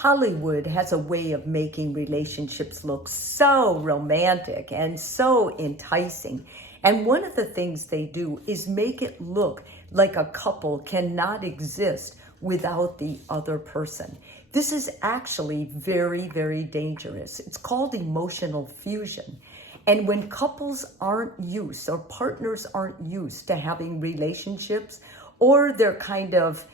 Hollywood has a way of making relationships look so romantic and so enticing. And one of the things they do is make it look like a couple cannot exist without the other person. This is actually very, very dangerous. It's called emotional fusion. And when couples aren't used or partners aren't used to having relationships, or they're kind of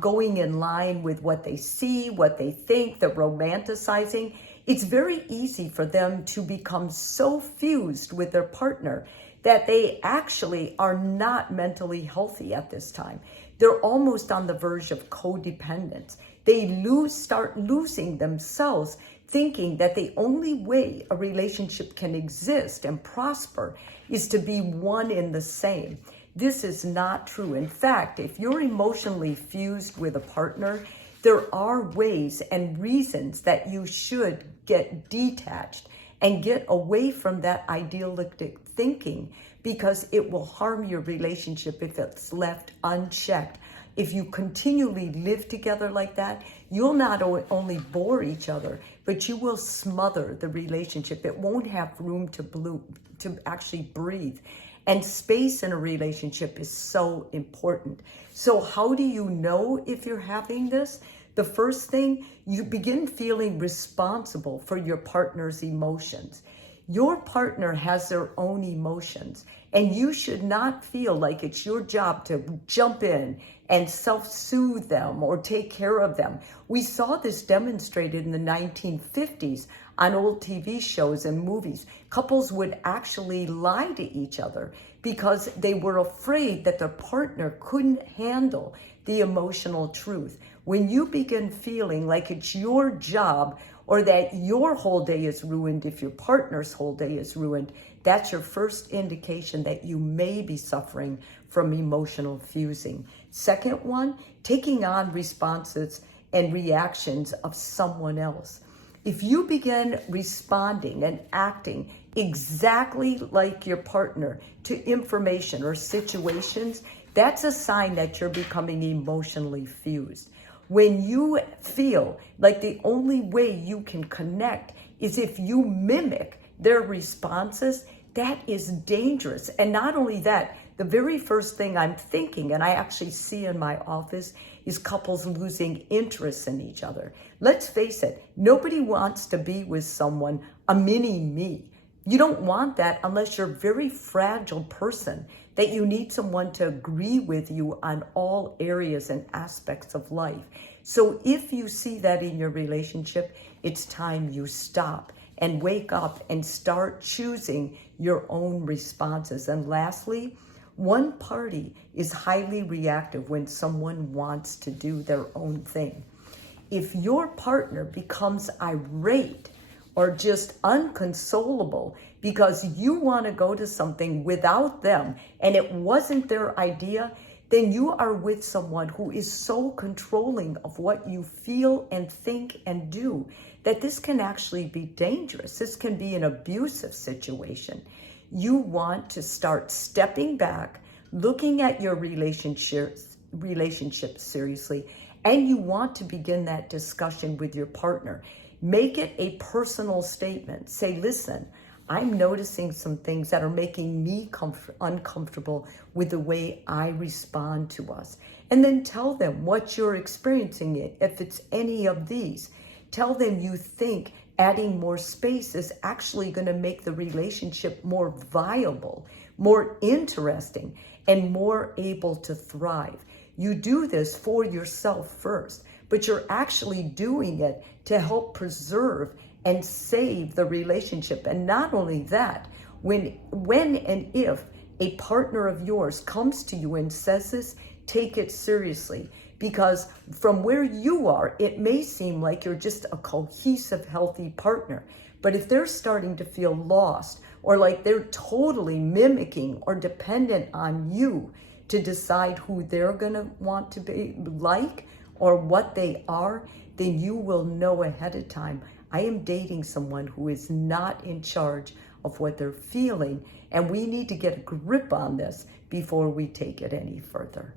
going in line with what they see, what they think, the romanticizing, it's very easy for them to become so fused with their partner that they actually are not mentally healthy at this time. They're almost on the verge of codependence. They start losing themselves, thinking that the only way a relationship can exist and prosper is to be one in the same. This is not true. In fact, if you're emotionally fused with a partner, there are ways and reasons that you should get detached and get away from that idealistic thinking, because it will harm your relationship if it's left unchecked. If you continually live together like that, you'll not only bore each other, but you will smother the relationship. It won't have room to actually breathe. And space in a relationship is so important. So how do you know if you're having this? The first thing, you begin feeling responsible for your partner's emotions. Your partner has their own emotions, and you should not feel like it's your job to jump in and self-soothe them or take care of them. We saw this demonstrated in the 1950s on old TV shows and movies. Couples would actually lie to each other because they were afraid that their partner couldn't handle the emotional truth. When you begin feeling like it's your job, or that your whole day is ruined if your partner's whole day is ruined, that's your first indication that you may be suffering from emotional fusing. Second one, taking on responses and reactions of someone else. If you begin responding and acting exactly like your partner to information or situations, that's a sign that you're becoming emotionally fused. When you feel like the only way you can connect is if you mimic their responses, that is dangerous. And not only that, the very first thing I'm thinking, and I actually see in my office, is couples losing interest in each other. Let's face it, nobody wants to be with someone, a mini me. You don't want that unless you're a very fragile person, that you need someone to agree with you on all areas and aspects of life. So if you see that in your relationship, it's time you stop and wake up and start choosing your own responses. And lastly, one party is highly reactive when someone wants to do their own thing. If your partner becomes irate or just unconsolable because you want to go to something without them and it wasn't their idea, then you are with someone who is so controlling of what you feel and think and do that this can actually be dangerous. This can be an abusive situation. You want to start stepping back, looking at your relationship seriously, and you want to begin that discussion with your partner. Make it a personal statement. Say, listen, I'm noticing some things that are making me uncomfortable with the way I respond to us. And then tell them what you're experiencing, if it's any of these. Tell them you think adding more space is actually going to make the relationship more viable, more interesting, and more able to thrive. You do this for yourself first, but you're actually doing it to help preserve and save the relationship. And not only that, when and if a partner of yours comes to you and says this, take it seriously. Because from where you are, it may seem like you're just a cohesive, healthy partner. But if they're starting to feel lost, or like they're totally mimicking or dependent on you to decide who they're gonna want to be like or what they are, then you will know ahead of time, I am dating someone who is not in charge of what they're feeling, and we need to get a grip on this before we take it any further.